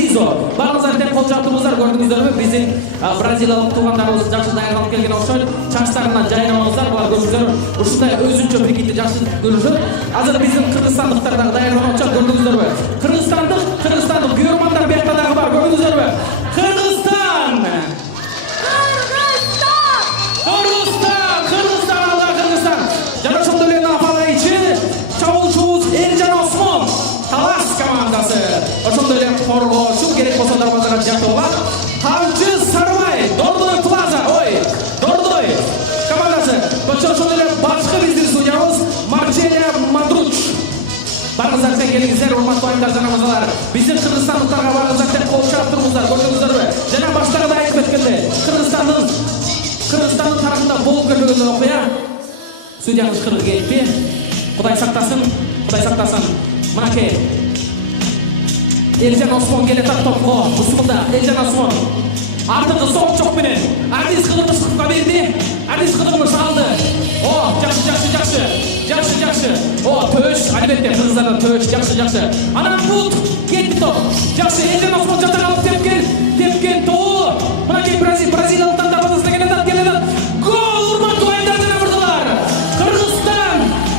Azizo. Barыңыздар тең кол жаптыңыздар, көрдүңүздөрбү? Биздин бразилиялык туугандарыбыз жакшы даярдалып келген окшойт. Чачтарынан жайнабаңыздар, булар көрдүңүздөр ушундай өзүнчө прикидди жакшы көрүшөт. Азыр биздин кыргызстандыктар дагы даярданып атышат, көрдүңүздөрбү? Кыргызстандык күйөрмандар биякта дагы бар, көрдүңүздөрбү? Кыргызстан! Жана ошондой эле Нафалайчы, чабуулчубуз Элжан Осмон, Талас командасы. Ошондой эле коргоочу керек болсо дарбазага жактап алат. Камчы Сарыбай, Дордой Плаза, Дордой командасы. Ошондой эле башкы биздин судьябыз Марчелия Мадруч. Барыңыздар тең келиңиздер, урматтуу айымдар жана мырзалар. Биздин кыргызстандыктарга барыңыздар тең кол чаптырыңыздар, көрдүңүздөрбү? Жана баштагы да айтып өткөндөй, Кыргызстандын тарыхында болуп көрбөгөн окуя. Судья ышкырып кетти. Кудай сактасын. Мынакей. Элжан Осмон келет топко. Ушунда Элжан Осмон. Артыңкы соңчок менен Адис Кыдырмышевка берди. Адис Кыдырмыш алды. Жакшы. Төш, албетте кыргыздардан төш, жакшы. Анан бут кетти топ. Жакшы, Элжан Осмон жактан алып тепкен тоо. Мынакей бразилиялыктар дарбазасына келет. Гол, урматтуу айымдар жана мырзалар.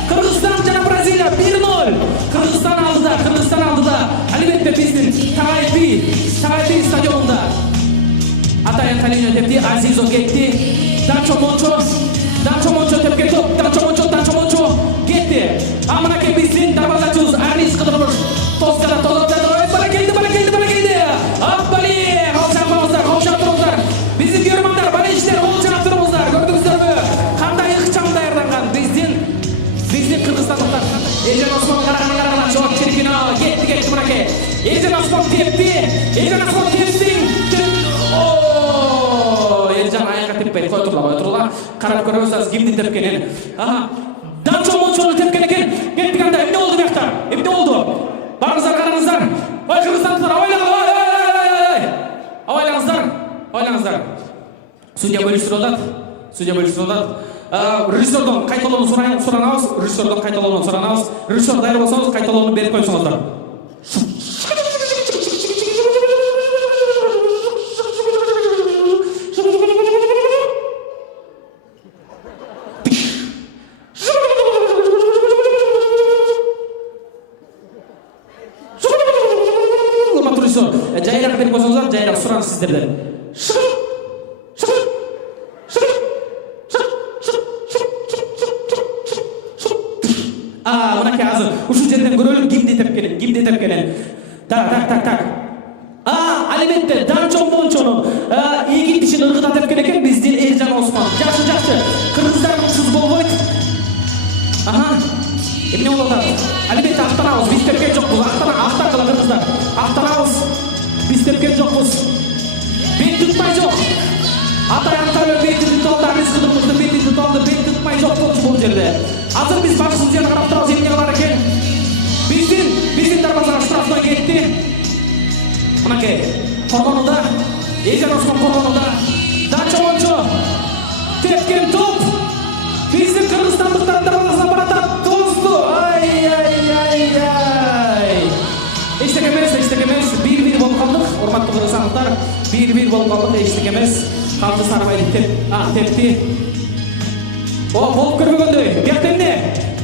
Кыргызстан жана Бразилия 1-0. Кыргызстан алдыда. Албетте биздин Тагайби стадионунда. Атайын Калиня тепти, Азизо кетти. Данчо Мончо тепкен топ. Данчо Мончо кетти. Мынакей биздин дарбазачыбыз Арис Кыдырмыш. Тоскада балакейди. Аппали, кол биздин көрмандар, болельщиктер, кол чаптырыңыздар. Көрдүңүздөрбү? Кандай ыкчам даярданган биздин кыргызстандыктар. Элжан Осмон караган жооп черкино кетти мынакей. Элжан Осмон тепти. Элжан аякка теппейт, кой турла. Карап көрөбүз азыр кимдин тепкенин. Данчо Мончону тепкен экен. Кетти кандай? Эмне болду биякта? Барыңыздар, караңыздар. Кыргызстандыктар, абайлаңыздар. Судья бөлүштүрүп атат. Режиссердон кайталоону суранабыз. Режиссер даяр болсоңуз кайталоону берип койсоңуздар. Жайыраак берип койсоңуздар, жайыраак сураныс сиздерден. Мынакей азыр ушул жерден көрөлүм кимди тепкенин. Так. Албетте Данчо Мончону ийгит тишин ыргыта тепкен экен биздин Элжан Осмон. Жакшы. Кыргыздар ушуз болбойт. Эмне болуп атат? Албетте актанабыз, биз тепкен жокпуз. Актангыла кыргыздар. Актанабыз, биз тепкен жокпуз. Бет tutmay жок. Атайын бет tutалды, Арис Кыдырмыштын бет tutmay жок болчу бул жерде. Азыр биз баш судьяны карап турабыз, эмне кылар экен? Биздин дарбазага штрафной кетти. Мынакей, коргонууда, Элжан Осмон коргонууда. Данчо Мончо тепкен топ. Биздин кыргызстандыктар дарбазасына баратат. Тозду. Ай. Эчтеке эмес. 1-1 болуп калдык. Урматтуу кыргызстандыктар, 1-1 болуп калдык, эчтеке эмес. Камчы Сарыбайды тепти. Болуп көрбөгөндөй. Биякта эмне?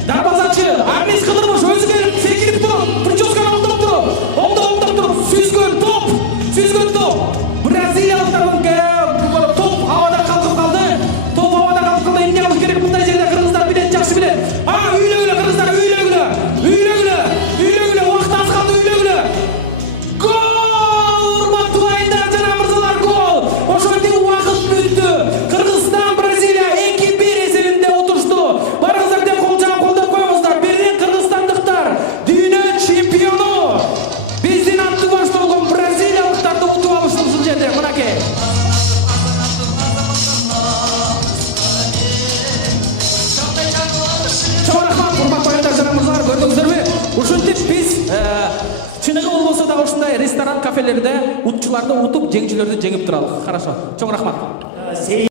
Дарбазачы Арис Кыдырмыш өзү келип секирип туруп, прическаны оңдоп туруп, сүзгөн топ. Бразилиялыктардын топ абада калкып калды. Эмне кылыш керек мындай жерде? Кыргыздар билет, жакшы билет. Үйлөгүлө кыргыздар, үйлөгүлө. Убакыт аз калды, үйлөгүлө. Гол! Урматтуу айымдар жана мырзалар, гол. Ошентип убакыт бүттү. Кыргызстан Бразилия 2-1 эсебинде отушту. Барыңыздар деп колдоп коюңуздар. Бирден кыргызстандыктар дүйнө чемпиону. Биздин атты башта болгон бразилиялыктарды утуп алышты ушул жерде. Мынакей. Ушинтип биз чыныгы болбосо да ушундай ресторан, кафелерде утчуларды утуп, жеңчүлөрдү жеңип туралык. Хорошо. Чоң рахмат.